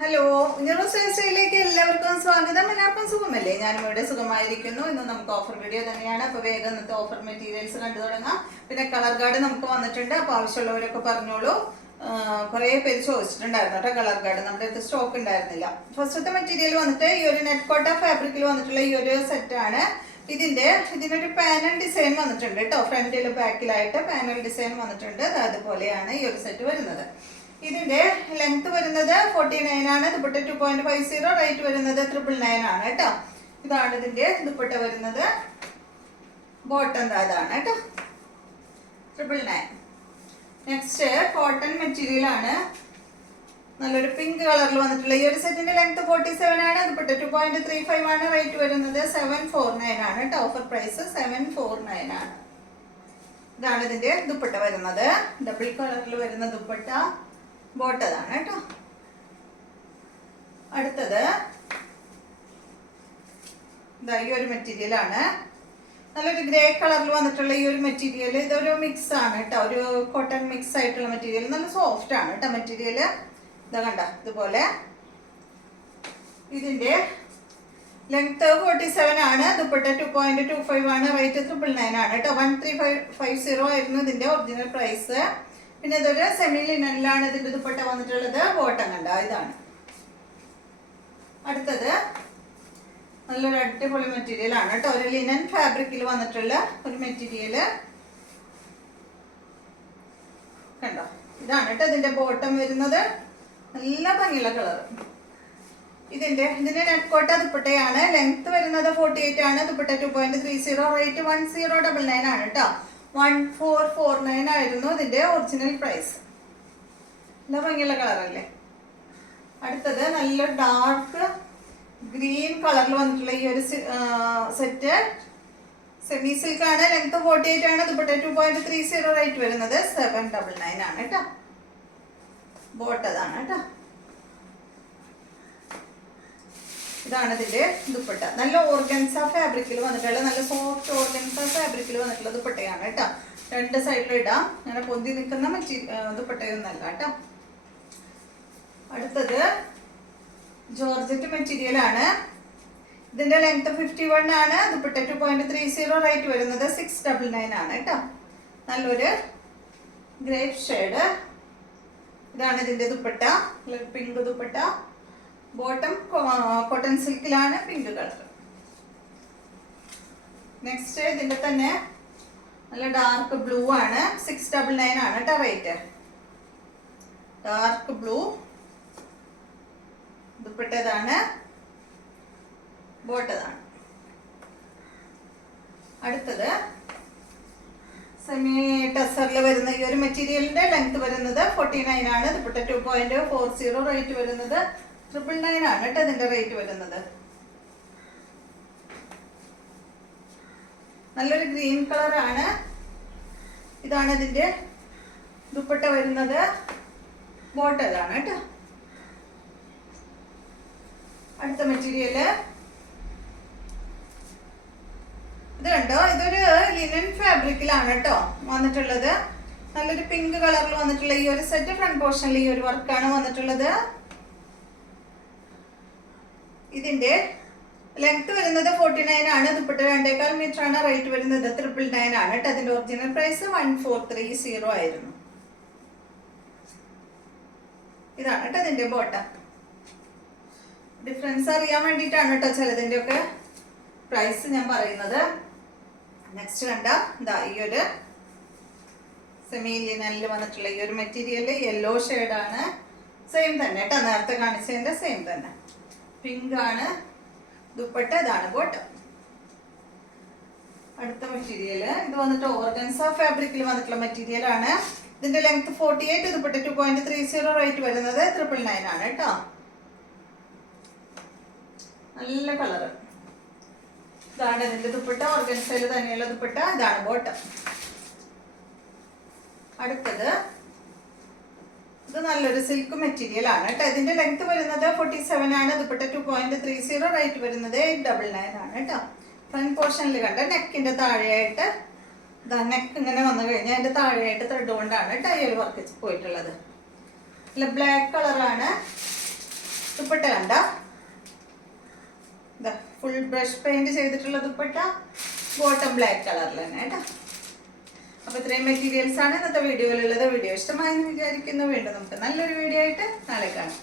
Hello, യൂണിവേഴ്സിറ്റിയിലേക്ക് എല്ലാവർക്കും സ്വാഗതം. എല്ലാവർക്കും സുഖമല്ലേ? ഞാനും ഇവിടെ സുഖമായിരിക്കുന്നു. ഇന്ന് നമുക്ക് ഓഫർ വീഡിയോ തന്നെയാണ്. അപ്പോൾ വേഗം ഇന്നത്തെ ഓഫർ മെറ്റീരിയൽസ് കണ്ടു തുടങ്ങാം. പിന്നെ കളർ ഗാർഡ് നമുക്ക് വന്നിട്ടുണ്ട്. അപ്പോൾ ആവശ്യമുള്ളവരൊക്കെ പറഞ്ഞോളൂ. കുറേ പേര് ചോദിച്ചിട്ടുണ്ടായിരുന്നു കേട്ടോ. കളർ ഗാർഡ് നമ്മുടെ അടുത്ത് സ്റ്റോക്ക് ഉണ്ടായിരുന്നില്ല. ഫസ്റ്റത്തെ മെറ്റീരിയൽ വന്നിട്ട് ഈ ഒരു നെറ്റ് കോട്ട ഫാബ്രിക്കിൽ വന്നിട്ടുള്ള ഈ ഒരു സെറ്റാണ്. ഇതിനൊരു പാനൽ ഡിസൈൻ വന്നിട്ടുണ്ട് കേട്ടോ. ഫ്രണ്ടിലും ബാക്കിലായിട്ട് പാനൽ ഡിസൈൻ വന്നിട്ടുണ്ട്. അതുപോലെയാണ് ഈ ഒരു സെറ്റ് വരുന്നത്. ഇതിന്റെ ലെങ്ത് വരുന്നത് 49 ആണ്. ദുപ്പട്ട 2.50, റേറ്റ് വരുന്നത് 999 ആണ് കേട്ടോ. ഇതാണ് ഇതിന്റെ ദുപ്പട്ട വരുന്നത്. ബോട്ടം അതാണ് കേട്ടോ, 999. നെക്സ്റ്റ് കോട്ടൺ മെറ്റീരിയൽ ആണ്. നല്ലൊരു പിങ്ക് കളറിൽ വന്നിട്ടുള്ള ഈ ഒരു സെറ്റിന്റെ ലെങ്ത് 47 ആണ്. ദുപ്പട്ട 2.35 ആണ്. റേറ്റ് വരുന്നത് 749 ആണ് കേട്ടോ. ഓഫർ പ്രൈസ് 749 ആണ്. ഇതാണ് ഇതിന്റെ ദുപ്പട്ട വരുന്നത്. ഡബിൾ കളറിൽ വരുന്ന ദുപ്പട്ട, ബോട്ടതാണ് കേട്ടോ. അടുത്തത് ഈ ഒരു മെറ്റീരിയൽ ആണ്. നല്ലൊരു ഗ്രേ കളറിൽ വന്നിട്ടുള്ള ഈ ഒരു മെറ്റീരിയൽ, ഇതൊരു മിക്സ് ആണ് കേട്ടോ. ഒരു കോട്ടൺ മിക്സ് ആയിട്ടുള്ള മെറ്റീരിയൽ. നല്ല സോഫ്റ്റ് ആണ് കേട്ടോ മെറ്റീരിയൽ. ഇതാ കണ്ട, ഇതുപോലെ. ഇതിന്റെ ലെങ്ത് 47 ആണ്. ദുപ്പട്ട 2.25 ആണ്. റേറ്റ് 999 ആണ് കേട്ടോ. 1350 ആയിരുന്നു ഇതിന്റെ ഒറിജിനൽ പ്രൈസ്. പിന്നെ ഇതൊരു സെമി ലിനനിലാണ് ഇതിന്റെ ദുപ്പട്ട വന്നിട്ടുള്ളത്. ബോട്ടം കണ്ട, ഇതാണ്. അടുത്തത് നല്ലൊരു അടിപൊളി മെറ്റീരിയൽ ആണ് കേട്ടോ. ഒരു ലിനൻ ഫാബ്രിക്കിൽ വന്നിട്ടുള്ള ഒരു മെറ്റീരിയൽ കണ്ടോ. ഇതാണ് കേട്ടോ ഇതിന്റെ ബോട്ടം വരുന്നത്. നല്ല ഭംഗിയുള്ള കളർ. ഇതിന്റെ നെറ്റ് കോട്ട ദുപ്പട്ടയാണ്. ലെങ്ത് വരുന്നത് 48 ആണ്. ദുപ്പട്ട 2.30, റേറ്റ് 1099 ആണ് കേട്ടോ. 1449 ആയിരുന്നു ഇതിന്റെ ഒറിജിനൽ പ്രൈസ്. നല്ല ഭംഗിയുള്ള കളറല്ലേ. അടുത്തത് നല്ല ഡാർക്ക് ഗ്രീൻ കളറിൽ വന്നിട്ടുള്ള ഈ ഒരു സെറ്റ് സെമി സിൽക്ക് ആണ്. ലെങ്ത് 48 ആണ്. ദുപ്പട്ട 2.30, റേറ്റ് വരുന്നത് 799 ആണ് കേട്ടോ. ബോട്ടതാണ് കേട്ടോ. ഇതാണ് ഇതിന്റെ ദുപ്പട്ട. നല്ല ഓർഗൻസ ഫാബ്രിക്കിൽ വന്നിട്ടുള്ള, നല്ല സോഫ്റ്റ് ഓർഗൻസ ഫാബ്രിക്കിൽ വന്നിട്ടുള്ള ദുപ്പട്ടയാണ് കേട്ടോ. രണ്ട് സൈഡിലും ഇടാം. അങ്ങനെ പൊന്തി നിൽക്കുന്ന ദുപ്പട്ടയൊന്നല്ല കേട്ടോ. അടുത്തത് ജോർജറ്റ് മെറ്റീരിയൽ ആണ്. ഇതിന്റെ ലെങ്ത് 51 ആണ്. ദുപ്പട്ട 2.30, റേറ്റ് വരുന്നത് 699 ആണ് കേട്ടോ. നല്ലൊരു ഗ്രേപ്പ് ഷെയ്ഡ്. ഇതാണ് ഇതിന്റെ dupatta. Pink dupatta. Bottom cotton സിൽക്കിലാണ്, പിങ്ക് കളർ. നെക്സ്റ്റ് ഇതിന്റെ തന്നെ നല്ല ഡാർക്ക് ബ്ലൂ ആണ്. 699 ആണ് കേട്ടോ റേറ്റ്. ഡാർക്ക് ബ്ലൂ ദുപ്പട്ടതാണ്, ബോട്ടതാണ്. അടുത്തത് സെമി ടെസറിൽ വരുന്ന ഈ ഒരു മെറ്റീരിയലിന്റെ ലെങ്ത് വരുന്നത് 49 ആണ്. ദുപ്പട്ട 2.40, റേറ്റ് വരുന്നത് 999 ആണ് കേട്ടോ ഇതിന്റെ റേറ്റ് വരുന്നത്. നല്ലൊരു ഗ്രീൻ കളർ ആണ്. ഇതാണ് ഇതിന്റെ ദുപ്പട്ട വരുന്നത്. ബോട്ടലാണ് കേട്ടോ. അടുത്ത മെറ്റീരിയല് ഇത് കണ്ടോ. ഇതൊരു ലിനൻ ഫാബ്രിക്കിലാണ് കേട്ടോ വന്നിട്ടുള്ളത്. നല്ലൊരു പിങ്ക് കളറിൽ വന്നിട്ടുള്ള ഈ ഒരു സെറ്റ്. ഫ്രണ്ട് പോർഷനിൽ ഈ ഒരു വർക്കാണ് വന്നിട്ടുള്ളത്. ഇതിന്റെ ലെങ്ത് വരുന്നത് 49 ആണ്. ദുപ്പട്ട 2.25 മീറ്റർ ആണ്. റേറ്റ് വരുന്നത് 999 ആണ് കേട്ടോ. അതിന്റെ ഒറിജിനൽ പ്രൈസ് 1430 ആയിരുന്നു. ഇതാണ് കേട്ടോ ഇതിന്റെ ബോട്ടം. ഡിഫറൻസ് അറിയാൻ വേണ്ടിയിട്ടാണ് കേട്ടോ ചിലതിന്റെ ഒക്കെ പ്രൈസ് ഞാൻ പറയുന്നത്. നെക്സ്റ്റ് കണ്ട ഈ ഒരു സെമി ലിനനിൽ വന്നിട്ടുള്ള ഈ ഒരു മെറ്റീരിയൽ യെല്ലോ ഷെയ്ഡാണ്. സെയിം തന്നെ കേട്ടോ, നേരത്തെ കാണിച്ചതിന്റെ സെയിം തന്നെ. പിങ്ക് ആണ് ദുപ്പട്ട, ഇതാണ് ബോട്ടം. അടുത്ത മെറ്റീരിയൽ ഇത് വന്നിട്ട് ഓർഗൻസ ഫാബ്രിക്കിൽ വന്നിട്ടുള്ള മെറ്റീരിയൽ ആണ്. ഇതിന്റെ ലെങ്ത് 48, ദുപ്പട്ട 2.30, റേറ്റ് വരുന്നത് 999 ആണ് കേട്ടോ. നല്ല കളറ്. ഇതാണ് ഇതിന്റെ ദുപ്പട്ട. ഓർഗൻസയിൽ തന്നെയുള്ള ദുപ്പട്ട, ഇതാണ് ബോട്ടം. അടുത്തത് ഇത് നല്ലൊരു സിൽക്ക് മെറ്റീരിയൽ ആണ് കേട്ടോ. ഇതിന്റെ ലെങ്ത് വരുന്നത് 47 ആണ്. ദുപ്പട്ട 2.30, റേറ്റ് വരുന്നത് 899 ആണ് കേട്ടോ. ഫ്രണ്ട് പോർഷനിൽ കണ്ട നെക്കിന്റെ താഴെയായിട്ട് നെക്ക് ഇങ്ങനെ വന്നു കഴിഞ്ഞാൽ അതിന്റെ താഴെയായിട്ട് ത്രെഡ് കൊണ്ടാണ് ടൈൽ വർക്ക് പോയിട്ടുള്ളത്. ബ്ലാക്ക് കളറാണ്. ദുപ്പട്ട കണ്ട ഫുൾ ബ്രഷ് പെയിന്റ് ചെയ്തിട്ടുള്ള ദുപ്പട്ട, ബോട്ടം ബ്ലാക്ക് കളറിൽ തന്നെ കേട്ടോ. അപ്പൊ ഇത്രയും മെറ്റീരിയൽസ് ആണ് ഇന്നത്തെ വീഡിയോയിലുള്ളത്. വീഡിയോ ഇഷ്ടമായെന്ന് വിചാരിക്കുന്നു. വീണ്ടും നമുക്ക് നല്ലൊരു വീഡിയോ ആയിട്ട് നാളെ കാണാം.